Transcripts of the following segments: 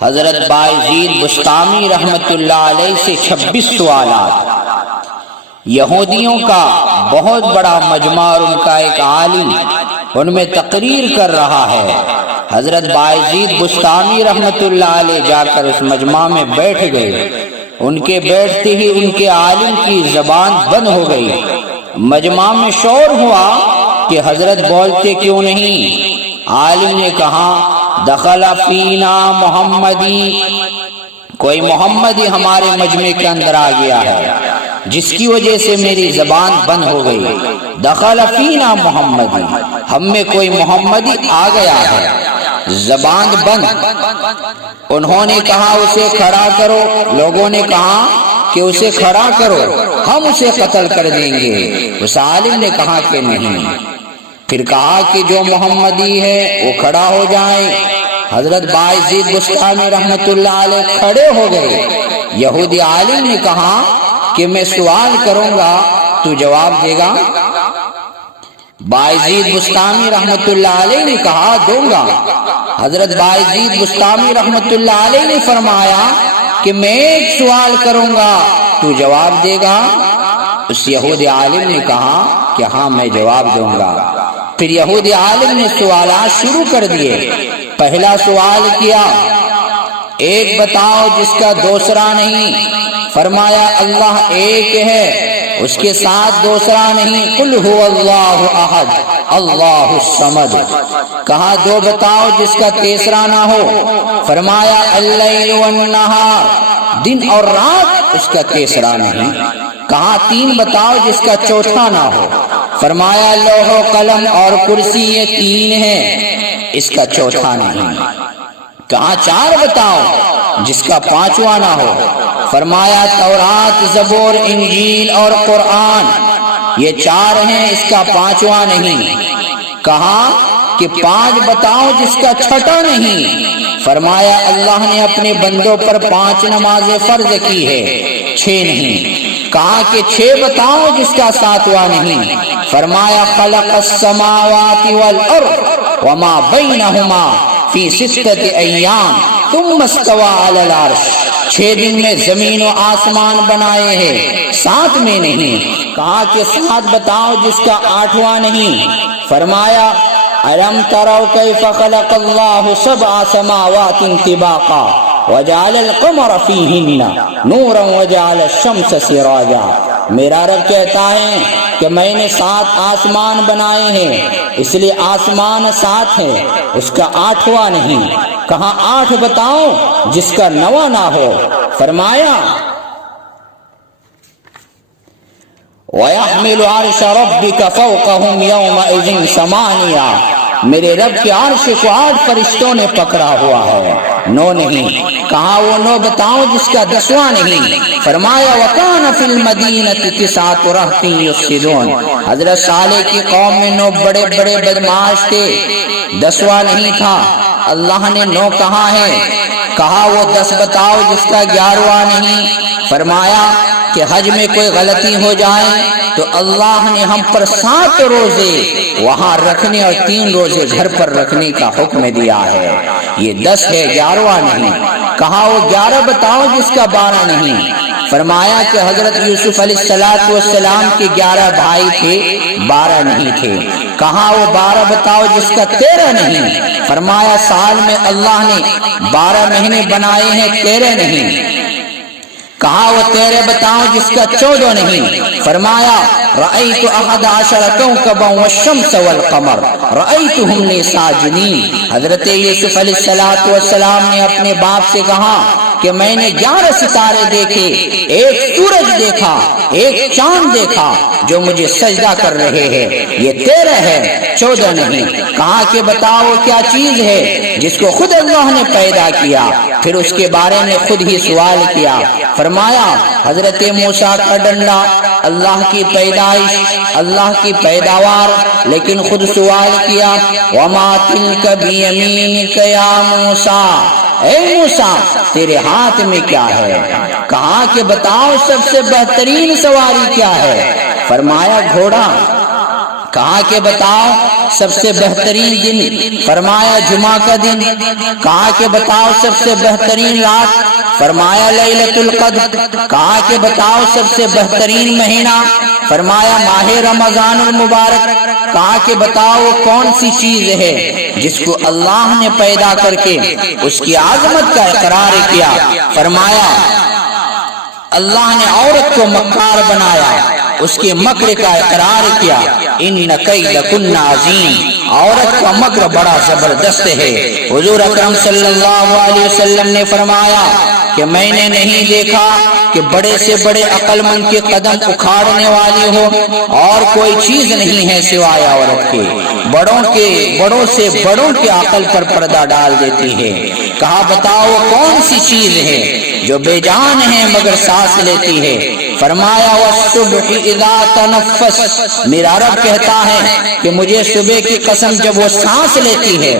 حضرت بایزید بسطامی رحمۃ اللہ علیہ سے 26 سوالات۔ یہودیوں کا بہت بڑا مجمع اور ان کا ایک عالم ان میں تقریر کر رہا ہے۔ حضرت بایزید بسطامی رحمۃ اللہ علیہ جا کر اس مجمع میں بیٹھ گئے۔ ان کے بیٹھتے ہی ان کے عالم کی زبان بند ہو گئی۔ مجمع میں شور ہوا کہ حضرت بولتے کیوں نہیں؟ عالم نے کہا دخل فینا محمدی، کوئی محمدی ہمارے مجمع کے اندر آ گیا ہے جس کی وجہ سے میری زبان بند ہو گئی۔ دخل فینا محمدی، ہم میں کوئی محمدی آ گیا ہے، زبان بند۔ انہوں نے کہا اسے کھڑا کرو، لوگوں نے کہا کہ اسے کھڑا کرو، ہم اسے قتل کر دیں گے۔ اس عالم نے کہا کہ نہیں۔ پھر کہا کہ جو محمدی ہے وہ کھڑا ہو جائے۔ حضرت بایزید بسطامی رحمۃ اللہ علیہ کھڑے ہو گئے۔ یہودی عالم نے کہا کہ میں سوال کروں گا تو جواب دے گا؟ بایزید بسطامی رحمۃ اللہ علیہ نے کہا دوں گا۔ حضرت بایزید بسطامی رحمۃ اللہ علیہ نے فرمایا کہ میں ایک سوال کروں گا تو جواب دے گا؟ اس یہودی عالم نے کہا کہ ہاں میں جواب دوں گا۔ پھر یہودی عالم نے سوالات شروع کر دیے۔ پہلا سوال کیا، ایک بتاؤ جس کا دوسرا نہیں۔ فرمایا اللہ ایک ہے، اس کے ساتھ دوسرا نہیں۔ قل هو اللہ احد اللہ الصمد۔ کہا دو بتاؤ جس کا تیسرا نہ ہو۔ فرمایا اللیل والنہار، دن اور رات اس کا تیسرا نہیں۔ کہا تین بتاؤ جس کا چوتھا نہ ہو۔ فرمایا لوح و قلم اور کرسی، یہ تین ہیں، اس کا چوتھا نہیں۔ کہا چار بتاؤ جس کا پانچواں نہ ہو۔ فرمایا تورات، زبور، انجیل اور قرآن، یہ چار ہیں، اس کا پانچواں نہیں۔ کہا کہ پانچ بتاؤ جس کا چھٹا نہیں۔ فرمایا اللہ نے اپنے بندوں پر 5 نمازیں فرض کی ہے، 6 نہیں۔ کہا کہ 6 بتاؤ جس کا 7واں نہیں۔ فرمایا خلق السماوات والارض وما بینہما فی 6 ایام ثم استوى علی العرش، 6 دن میں زمین و آسمان بنائے ہیں، 7 میں نہیں۔ کہا کہ 7 بتاؤ جس کا 8واں نہیں۔ فرمایا الم تروا کیف خلق اللہ 7 سماوات طباقا وجعل القمر فیہن نورا وجعل الشمس سراجا۔ میرا رب کہتا ہے کہ میں نے 7 آسمان بنائے ہیں، اس لیے آسمان 7 ہے، اس کا 8واں نہیں۔ کہاں 8 بتاؤ جس کا 9واں نہ ہو۔ فرمایا وَيَحْمِلُ عَرْشَ رَبِّكَ فَوْقَهُمْ يَوْمَئِذٍ 8، میرے رب کے عرش کو 8 فرشتوں نے پکڑا ہوا ہے، 9 نہیں۔ کہا وہ 9 بتاؤ جس کا 10واں نہیں۔ فرمایا وَكَانَ فِي الْمَدِينَةِ 9 رَهْطٍ يُفْسِدُونَ، حضرت صالح کی قوم میں 9 بڑے بڑے بدمعاش تھے، 10واں نہیں تھا۔ اللہ نے 9 کہا ہے۔ کہا وہ 10 بتاؤ جس کا 11واں نہیں۔ فرمایا کہ حج میں کوئی غلطی ہو جائے تو اللہ نے ہم پر 7 روزے وہاں رکھنے اور 3 روزے گھر پر رکھنے کا حکم دیا ہے، یہ 10 ہے، 11واں نہیں۔ کہا وہ 11 بتاؤ جس کا 12 نہیں۔ فرمایا کہ حضرت یوسف علیہ السلام کے 11 بھائی تھے، 12 نہیں تھے۔ کہا وہ 12 بتاؤ جس کا 13 نہیں۔ فرمایا سال میں اللہ نے 12 مہینے بنائے ہیں، 13 نہیں۔ کہا وہ 13 بتاؤ جس کا 14 نہیں۔ فرمایا رأیت 11 کوكبا والشمس والقمر رأیتهم لی ساجدین۔ حضرت یوسف علیہ السلام نے اپنے باپ سے کہا کہ میں نے 11 ستارے دیکھے، ایک سورج دیکھا، ایک چاند دیکھا جو مجھے سجدہ کر رہے ہیں، یہ 13 ہے، 14 نہیں۔ کہا کہ بتاؤ کیا چیز ہے جس کو خود اللہ نے پیدا کیا؟ پھر اس کے بارے میں خود ہی سوال کیا۔ فرمایا حضرت موسیٰ کا ڈنڈا، اللہ کی پیدائش، اللہ کی پیداوار، لیکن خود سوال کیا وما تلک بیمینک یا موسیٰ، اے موسیٰ تیرے ہاتھ میں کیا ہے؟ کہا کہ بتاؤ سب سے بہترین سواری کیا ہے؟ فرمایا گھوڑا۔ کہا کہ بتاؤ سب سے بہترین دن، فرمایا جمعہ کا دن۔ کہا کہ بتاؤ سب سے بہترین رات، فرمایا لیلۃ القدر۔ کہا کہ بتاؤ سب سے بہترین مہینہ، فرمایا ماہ رمضان المبارک۔ کہا کہ بتاؤ وہ کون سی چیز ہے جس کو اللہ نے پیدا کر کے اس کی عظمت کا اقرار کیا، فرمایا اللہ نے عورت کو مکار بنایا، اس کے مکر کا اقرار کیا، ان کیدکن عظیم، عورت کا مکر بڑا زبردست ہے۔ حضور اکرم صلی اللہ علیہ وسلم نے فرمایا کہ میں نے نہیں دیکھا کہ بڑے سے بڑے عقل مند کے قدم اکھاڑنے والی ہو، اور کوئی چیز نہیں ہے سوائے عورت کے، بڑوں سے بڑوں کے عقل پر پردہ ڈال دیتی ہے۔ کہا بتاؤ وہ کون سی چیز ہے جو بے جان ہے مگر سانس لیتی ہے، فرمایا والصبح اذا تنفس، میرا رب کہتا ہے کہ مجھے صبح کی قسم جب وہ سانس لیتی ہے۔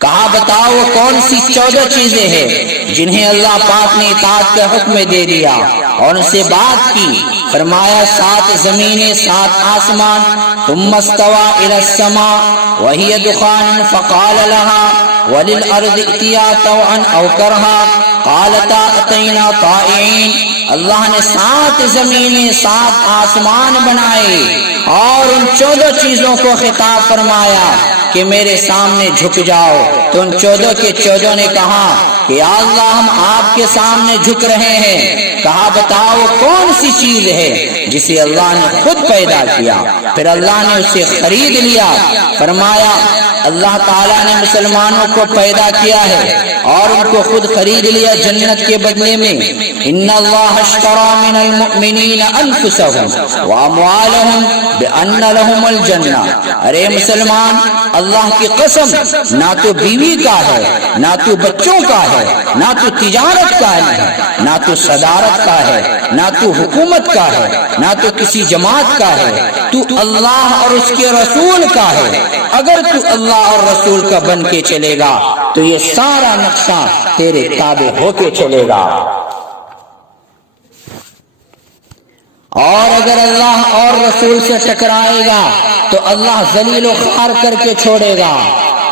کہا بتاؤ وہ کون سی 14 چیزیں ہیں جنہیں اللہ پاک نے اطاعت کا حکم دے دیا اور ان سے بات کی، فرمایا 7 زمینیں 7 آسمان، ثم استوى الى السماء وهي دخان فقال لها وللارض ائتيا طوعا او كرها قالتا اتينا طائعين۔ اللہ نے 7 زمینیں 7 آسمان بنائے اور ان 14 چیزوں کو خطاب فرمایا کہ میرے سامنے جھک جاؤ، تو ان 14 کے 14 نے کہا کہ یا اللہ ہم آپ کے سامنے جھک رہے ہیں۔ کہا بتاؤ کون سی چیز ہے جسے اللہ نے خود پیدا کیا، پھر اللہ نے اسے خرید لیا، فرمایا اللہ تعالیٰ نے مسلمانوں کو پیدا کیا ہے اور ان کو خود خرید لیا جنت کے بدلے میں۔ ان اللہ اشتری من المؤمنین انفسهم واموالهم بان لهم الجنہ، ارے مسلمان اللہ کی قسم نہ تو بیوی کا ہے، نہ تو بچوں کا ہے، نہ تو تجارت کا ہے، نہ تو صدارت کا ہے، نہ تو حکومت کا ہے، نہ تو کسی جماعت کا ہے، تو اللہ اور اس کے رسول کا ہے۔ اگر تو اللہ اور رسول کا بن کے چلے گا تو یہ سارا نقشہ تیرے تابع ہو کے چلے گا، اور اگر اللہ اور رسول سے ٹکرائے گا تو اللہ ذلیل و خوار کر کے چھوڑے گا۔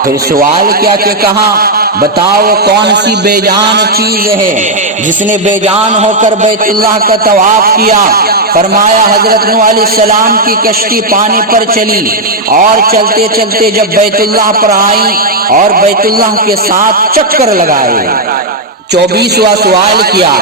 پھر سوال کیا کہ کہا بتاؤ کون سی بے جان چیز ہے جس نے بے جان ہو کر بیت اللہ کا طواف کیا، فرمایا حضرت نوح علیہ السلام کی کشتی پانی پر چلی اور چلتے چلتے جب بیت اللہ پر آئی اور بیت اللہ کے ساتھ چکر لگائے۔ 24واں سوال کیا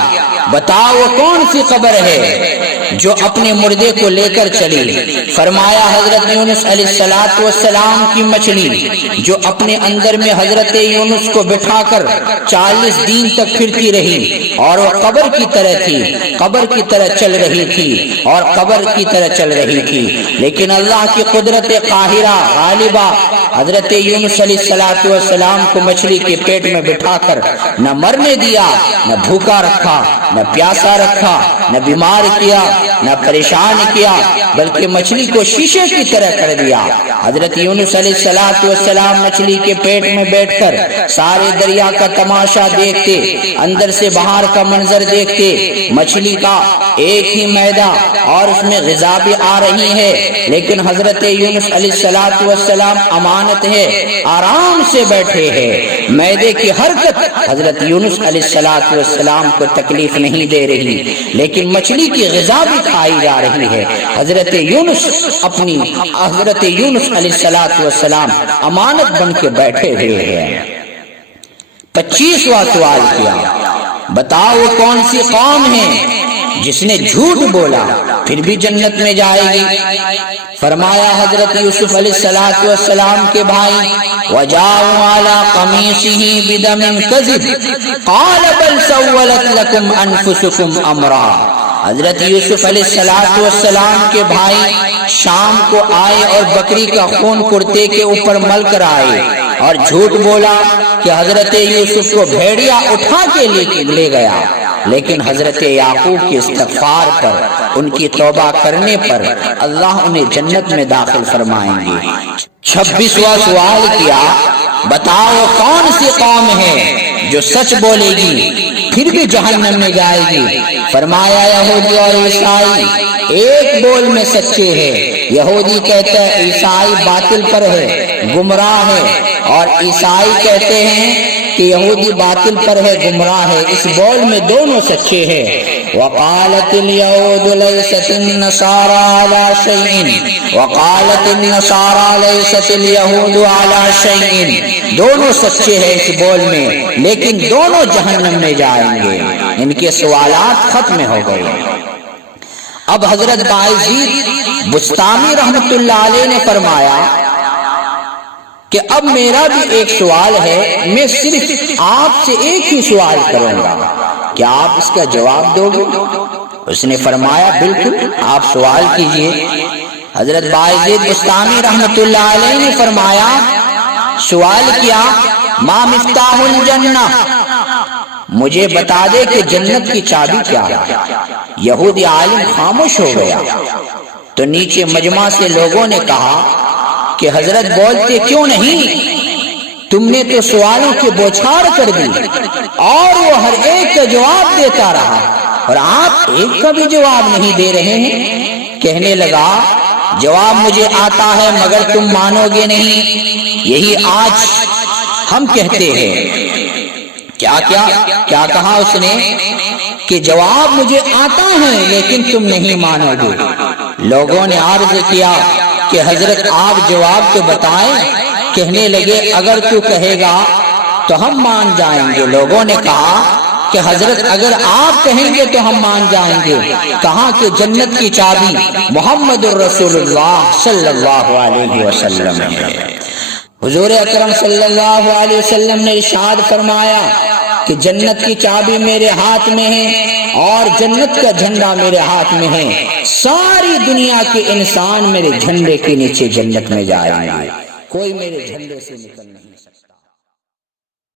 بتاؤ وہ کون سی قبر ہے جو اپنے مردے کو لے کر چلی، فرمایا حضرت یونس علیہ السلام کی مچھلی جو اپنے اندر میں حضرت یونس کو بٹھا کر 40 دن تک پھرتی رہی اور وہ قبر کی طرح تھی، قبر کی طرح چل رہی تھی اور قبر کی طرح چل رہی تھی، لیکن اللہ کی قدرت قاہرہ غالبہ حضرت یونس علیہ السلام کو مچھلی کے پیٹ میں بٹھا کر نہ مرنے دیا، نہ بھوکا رکھا، نہ پیاسا رکھا، نہ بیمار کیا، نہ پریشان کیا، بلکہ مچھلی کو شیشے کی طرح کر دیا۔ حضرت یونس علیہ السلام مچھلی کے پیٹ میں بیٹھ کر سارے دریا کا تماشا دیکھتے، اندر سے باہر کا منظر دیکھتے، مچھلی کا ایک ہی میدہ اور اس میں غذا بھی آ رہی ہے، لیکن حضرت یونس علیہ السلام امانت ہے، آرام سے بیٹھے ہیں، میدے کی حرکت حضرت یونس علیہ السلام کو تکلیف نہیں دے رہی، لیکن مچھلی کی غذا بھی کھائی جا رہی ہے۔ حضرت یونس علیہ السلام امانت بن کے بیٹھے ہوئے ہیں۔ 25واں سوال کیا بتاؤ وہ کون سی قوم ہے جس نے جھوٹ بولا پھر بھی جنت میں جائے گی، فرمایا حضرت یوسف علیہ السلام کے بھائی وَجَاءُوا عَلَىٰ قَمِيصِهِ بِدَمٍ كَذِبٍ قَالَ بَلْ سَوَّلَتْ لَكُمْ أَنفُسُكُمْ أَمْرًا۔ حضرت یوسف علیہ السلام کے بھائی شام کو آئے اور بکری کا خون کرتے کے اوپر مل کر آئے اور جھوٹ بولا کہ حضرت یوسف کو بھیڑیا اٹھا کے لے گیا، لیکن حضرت یعقوب کے استغفار پر، ان کی توبہ کرنے پر اللہ انہیں جنت میں داخل فرمائیں گے۔ 26واں سوال کیا بتاؤ کون سی قوم ہے جو سچ بولے گی پھر بھی جہنم میں جائے گی۔ فرمایا یہودی اور عیسائی ایک بول میں سچے ہیں۔ یہودی کہتا ہے عیسائی باطل پر ہے، گمراہ ہے، اور عیسائی کہتے ہیں کہ یہودی باطل پر ہے، گمراہ ہے۔ اس بول میں دونوں سچے ہیں۔ وقالت اليهود ليست النصارى على شيء وقالت النصارى ليست اليهود على شيء۔ دونوں سچے ہیں اس بول میں، لیکن دونوں جہنم میں جائیں گے۔ ان کے سوالات ختم ہو گئے۔ اب حضرت بایزید بسطامی رحمت اللہ علیہ نے فرمایا کہ اب میرا بھی ایک سوال ہے، میں صرف آپ سے ایک ہی سوال کروں گا، کیا آپ اس کا جواب دو گے؟ اس نے فرمایا بالکل، آپ سوال کیجئے۔ حضرت بایزید بسطامی رحمت اللہ علیہ نے فرمایا، سوال کیا، ما مفتاح الجنہ، مجھے بتا دے کہ جنت کی چابی کیا ہے۔ یہودی عالم خاموش ہو گیا تو نیچے مجمع سے لوگوں نے کہا کہ حضرت بولتے کیوں نہیں، تم نے تو سوالوں کی بوچھار کر دی اور وہ ہر ایک کا جواب دیتا رہا اور آپ ایک کا بھی جواب نہیں دے رہے ہیں۔ کہنے لگا جواب مجھے آتا ہے مگر تم مانو گے نہیں، یہی آج ہم کہتے ہیں۔ کیا کہا اس نے کہ جواب مجھے آتا ہے لیکن تم نہیں مانو گے۔ لوگوں نے عرض کیا کہ حضرت آپ جواب تو بتائیں۔ کہنے لگے اگر تو کہے گا تو ہم مان جائیں گے۔ لوگوں نے کہا کہ حضرت اگر آپ کہیں گے تو ہم مان جائیں گے۔ کہا کہ جنت کی چابی محمد الرسول اللہ صلی اللہ علیہ وسلم ہے۔ حضور اکرم صلی اللہ علیہ وسلم نے ارشاد فرمایا کہ جنت کی چابی میرے ہاتھ میں ہے اور جنت کا جھنڈا میرے ہاتھ میں ہے۔ ساری دنیا کے انسان میرے جھنڈے کے نیچے جنت میں جائیں گے، کوئی میرے جھنڈے سے نکل نہیں سکتا۔